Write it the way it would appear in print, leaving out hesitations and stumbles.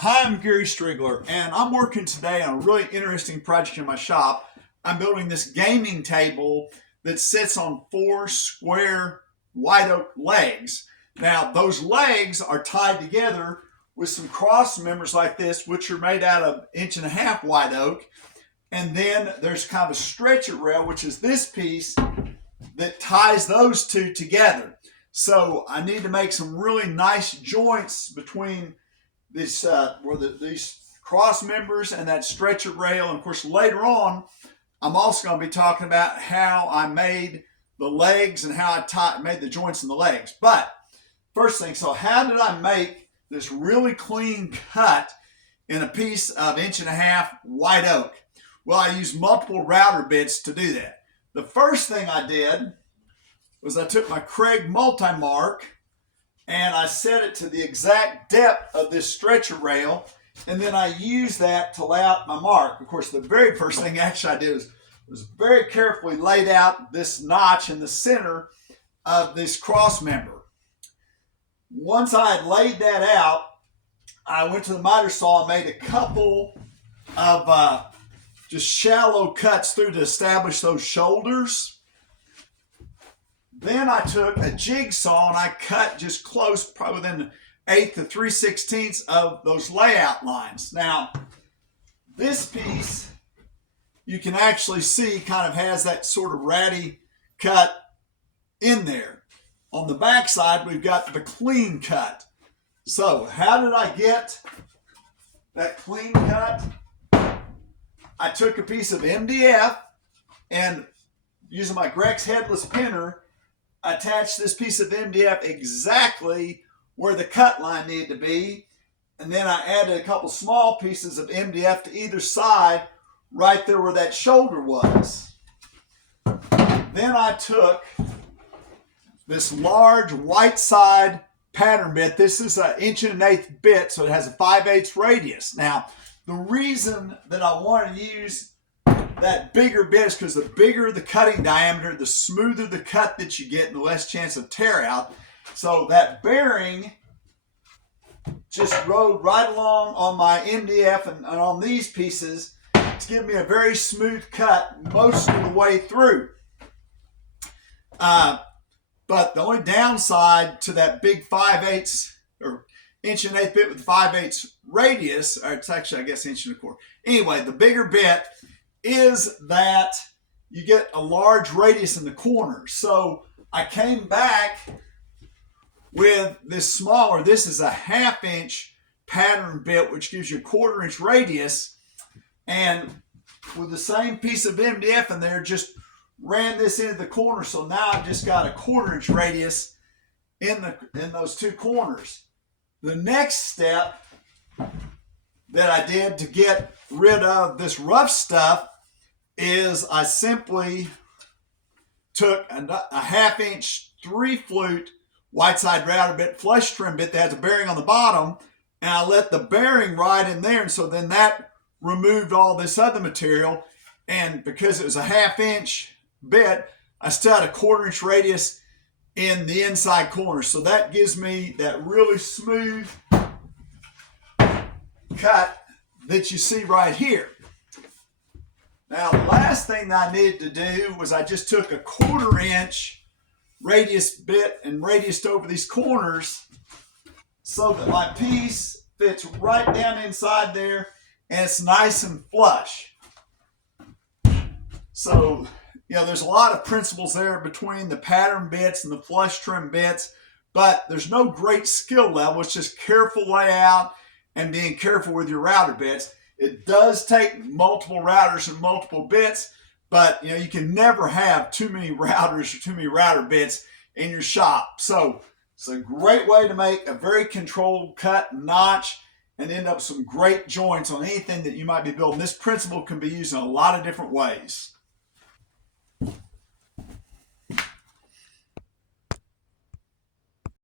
Hi, I'm Gary Striegler, and I'm working today on a really interesting project in my shop. I'm building this gaming table that sits on four square white oak legs. Now, those legs are tied together with some cross members like this, which are made out of 1.5 inch white oak. And then there's kind of a stretcher rail, which is this piece that ties those two together. So I need to make some really nice joints between these cross members and that stretcher rail. And of course, later on, I'm also going to be talking about how I made the legs and how I made the joints in the legs. But first thing, so how did I make this really clean cut in a piece of 1.5 inch white oak? Well, I used multiple router bits to do that. The first thing I did was I took my Craig multi-mark and I set it to the exact depth of this stretcher rail, and then I used that to lay out my mark. Of course, the very first thing actually I did was very carefully laid out this notch in the center of this cross member. Once I had laid that out, I went to the miter saw and made a couple of just shallow cuts through to establish those shoulders. Then I took a jigsaw and I cut just close, probably within 1/8 to 3/16 of those layout lines. Now, this piece, you can actually see kind of has that sort of ratty cut in there. On the back side, we've got the clean cut. So how did I get that clean cut? I took a piece of MDF and using my Grex headless pinner, attached this piece of MDF exactly where the cut line needed to be, and then I added a couple small pieces of MDF to either side right there where that shoulder was. Then I took this large white side pattern bit. This is an 1 1/8 inch bit, so it has a 5/8 radius. Now, the reason that I wanted to use that bigger bit is because the bigger the cutting diameter, the smoother the cut that you get and the less chance of tear out. So that bearing just rode right along on my MDF and on these pieces to give me a very smooth cut most of the way through. But the only downside to that big 5/8 or 1 1/8 bit with 5/8 radius, or it's actually, I guess, 1 1/4 inch. Anyway, the bigger bit is that you get a large radius in the corners. So I came back with this smaller, this is a 1/2 inch pattern bit, which gives you a 1/4 inch radius. And with the same piece of MDF in there, just ran this into the corner. So now I've just got a 1/4 inch radius in those two corners. The next step that I did to get rid of this rough stuff is I simply took a 1/2 inch 3-flute white side router bit, flush trim bit that has a bearing on the bottom, and I let the bearing ride in there, and so then that removed all this other material. And because it was a 1/2 inch bit, I still had a 1/4 inch radius in the inside corner. So that gives me that really smooth cut that you see right here. Now, the last thing that I needed to do was I just took a 1/4 inch radius bit and radiused over these corners so that my piece fits right down inside there and it's nice and flush. So, there's a lot of principles there between the pattern bits and the flush trim bits, but there's no great skill level. It's just careful layout and being careful with your router bits. It does take multiple routers and multiple bits, but you can never have too many routers or too many router bits in your shop. So it's a great way to make a very controlled cut notch and end up some great joints on anything that you might be building. This principle can be used in a lot of different ways.